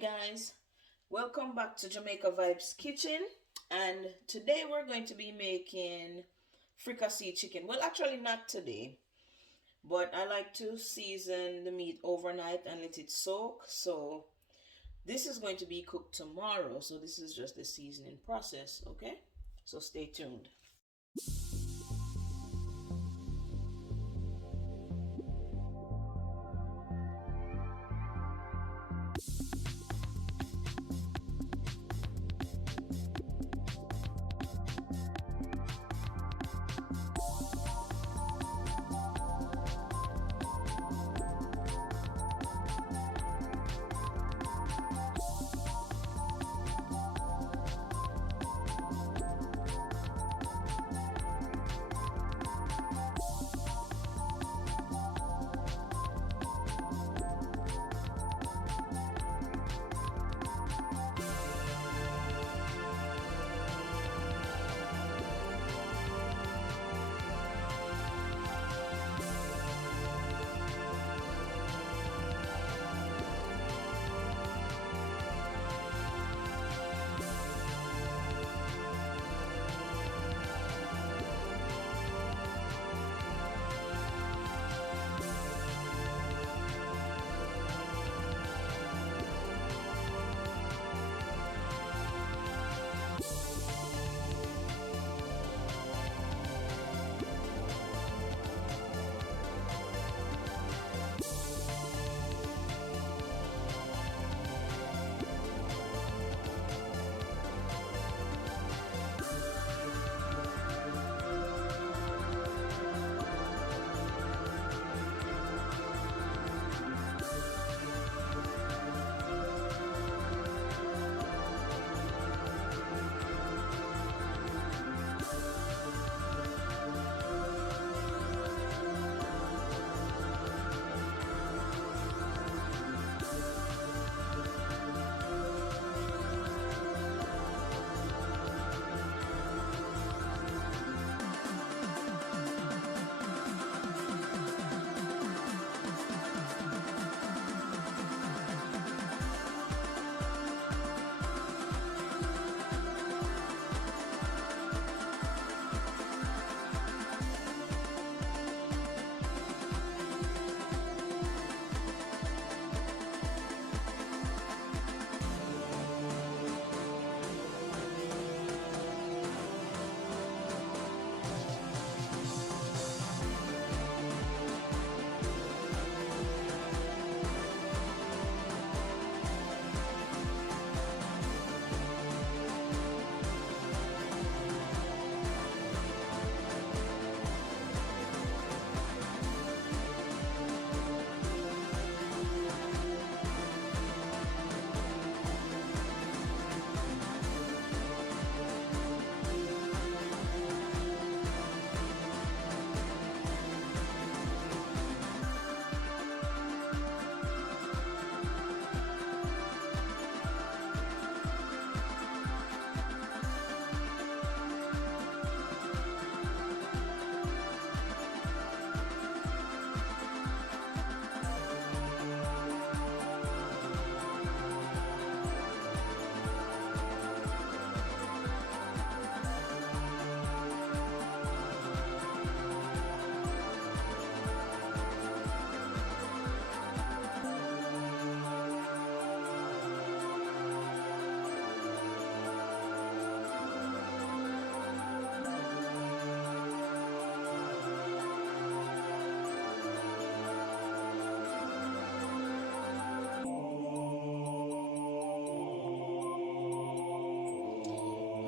Hey guys, welcome back to Jamaica Vibes Kitchen, and today we're going to be making fricassee chicken. Well, actually not today, but I like to season the meat overnight and let it soak. So this is going to be cooked tomorrow, so this is just the seasoning process, okay? So stay tuned.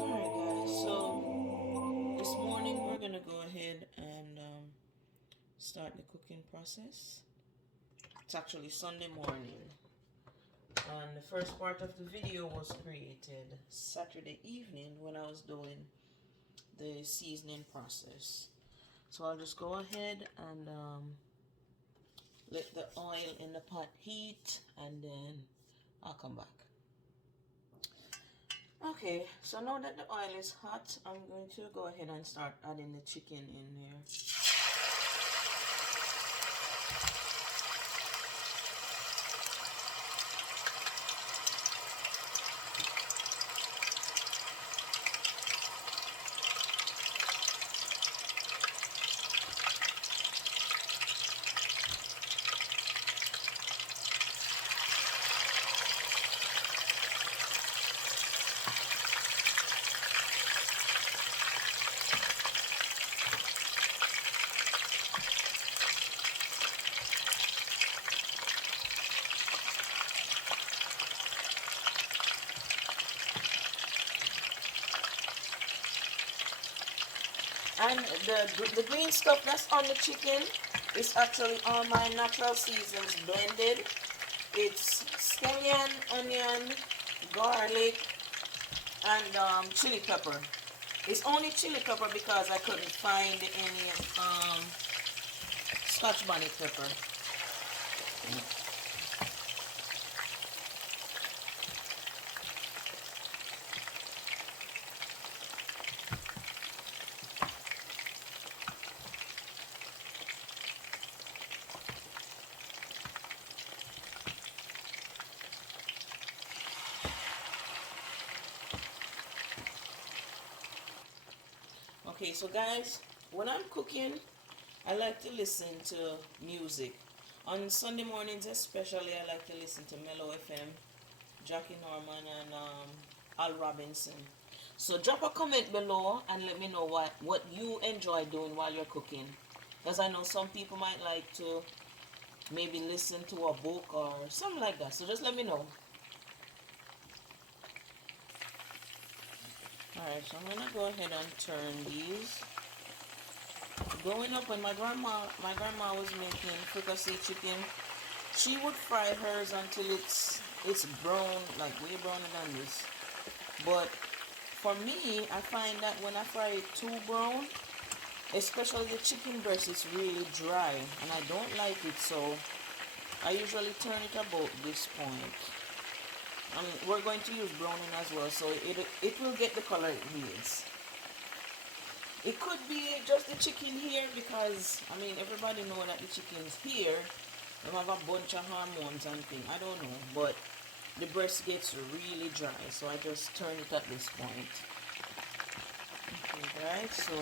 Alright guys, so this morning we're gonna go ahead and start the cooking process. It's actually Sunday morning, and the first part of the video was created Saturday evening when I was doing the seasoning process. So I'll just go ahead and let the oil in the pot heat, and then I'll come back. Okay, so now that the oil is hot, I'm going to go ahead and start adding the chicken in there. And the green stuff that's on the chicken is actually all my natural seasons blended. It's scallion, onion, garlic, and chili pepper. It's only chili pepper because I couldn't find any Scotch bonnet pepper. Okay, so guys, when I'm cooking, I like to listen to music. On Sunday mornings especially, I like to listen to Mellow FM, Jackie Norman, and Al Robinson. So drop a comment below and let me know what you enjoy doing while you're cooking. Because I know some people might like to maybe listen to a book or something like that. So just let me know. Alright, so I'm gonna go ahead and turn these. Growing up, when my grandma was making fricassee chicken, she would fry hers until it's brown, like way browner than this. But for me, I find that when I fry it too brown, especially the chicken breast, it's really dry, and I don't like it. So I usually turn it about this point. We're going to use browning as well, so it will get the color it needs. It could be just the chicken here because, I mean, everybody know that the chickens here, they have a bunch of hormones and things. I don't know, but the breast gets really dry, so I just turn it at this point. Okay, guys, so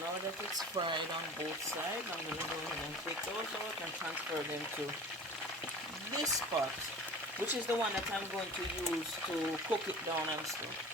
now that it's fried on both sides, I'm going to go ahead and take those out and transfer them to this pot, which is the one that I'm going to use to cook it down and stuff.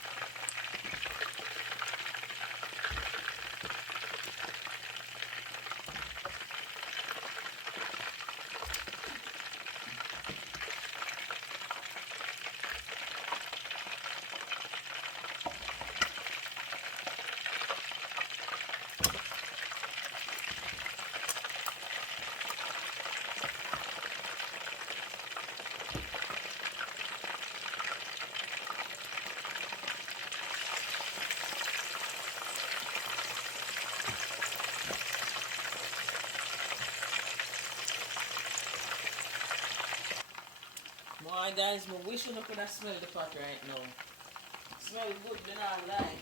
Boy, guys, I wish you could have smelled the pot right now. It smells good, do not lie.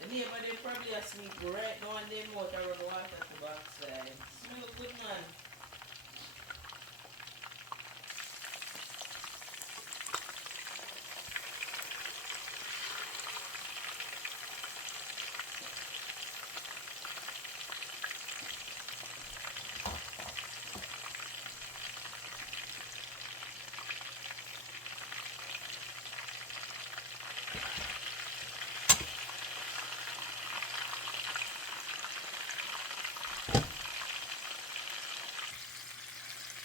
The neighbor, they probably asleep right now and they mouth or the water at the backside. Smell good, man.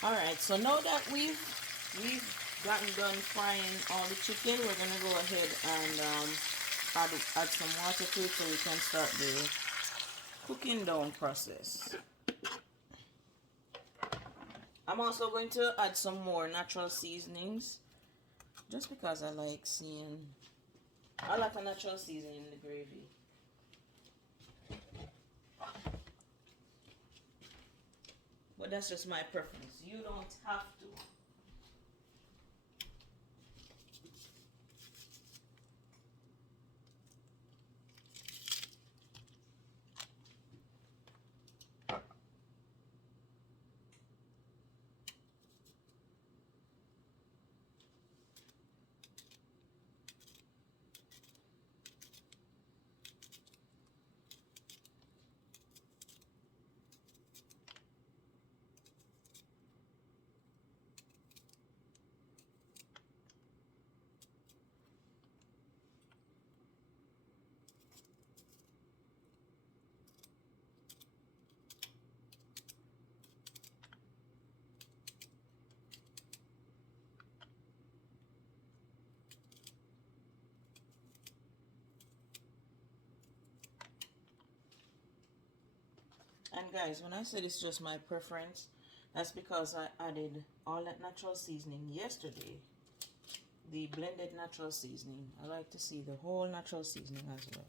Alright, so now that we've gotten done frying all the chicken, we're gonna go ahead and add some water to it so we can start the cooking down process. I'm also going to add some more natural seasonings just because I like a natural seasoning in the gravy. But that's just my preference. You don't have to. And guys, when I said it's just my preference, that's because I added all that natural seasoning yesterday. The blended natural seasoning. I like to see the whole natural seasoning as well.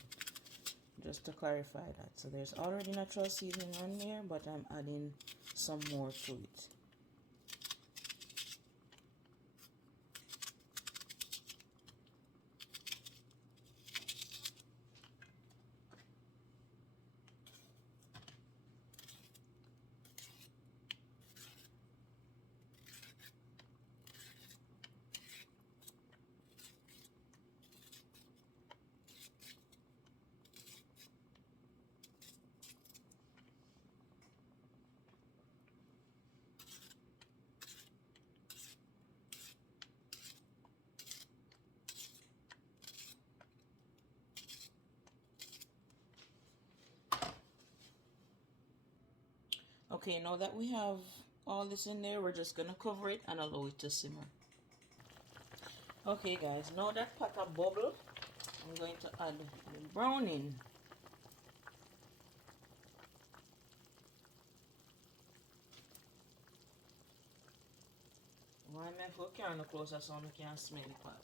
Just to clarify that. So there's already natural seasoning on there, but I'm adding some more to it. Okay, now that we have all this in there, we're just gonna cover it and allow it to simmer. Okay guys, now that pot a bubble, I'm going to add the browning. Why am I for carrying closer so I can smell the pot?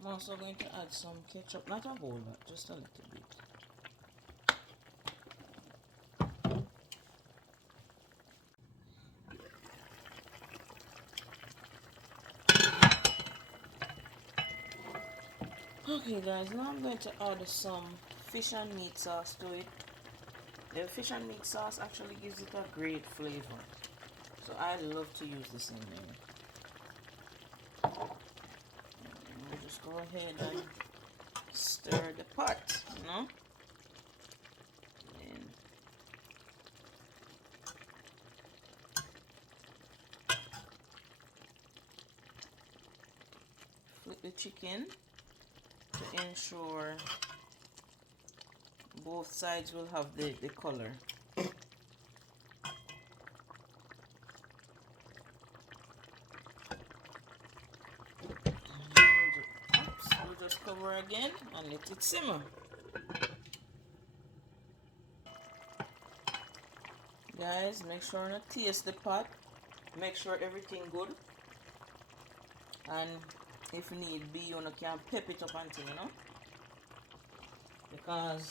I'm also going to add some ketchup, not a whole lot, just a little bit. Okay guys, now I'm going to add some fish and meat sauce to it. The fish and meat sauce actually gives it a great flavor. So I love to use this in there. We'll just go ahead and stir the pot, you know. And flip the chicken to ensure both sides will have the color. We'll just cover again and let it simmer. Guys, make sure to taste the pot. Make sure everything good. And if need be, you can pep it up until, you know. Because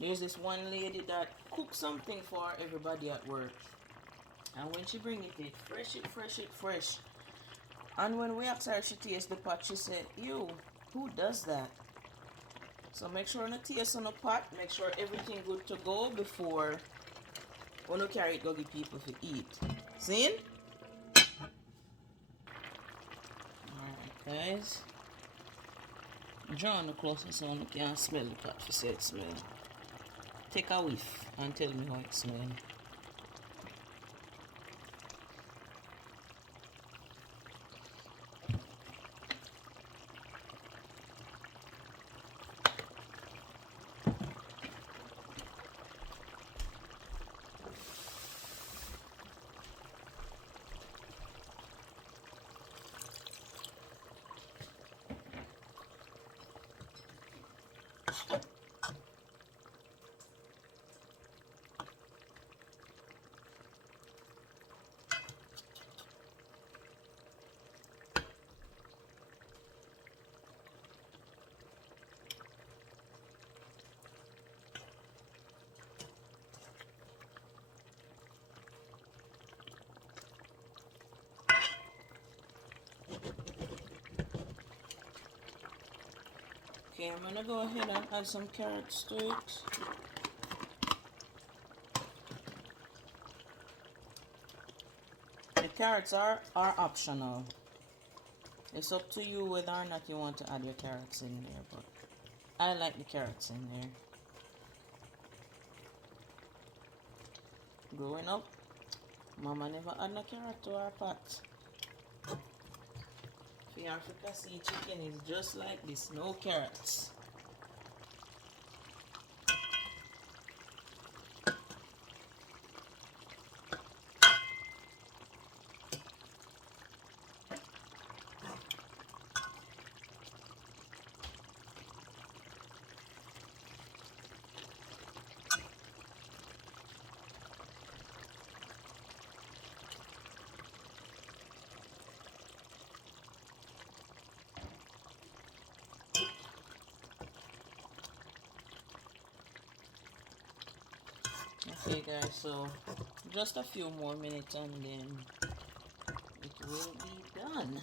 there's this one lady that cooks something for everybody at work. And when she bring it fresh. And when we asked her if she taste the pot, she said, "Ew, who does that?" So make sure to taste on the pot. Make sure everything good to go before we carry it go give people to eat. See? Alright guys. Draw the closer so you can smell the pot. She said smell. Take a whiff and tell me how it smells. Okay, I'm gonna go ahead and add some carrots to it. The carrots are optional. It's up to you whether or not you want to add your carrots in there, but I like the carrots in there. Growing up, Mama never add no carrot to our pot. For your Fricassee chicken is just like this, no carrots. Okay guys, so just a few more minutes and then it will be done.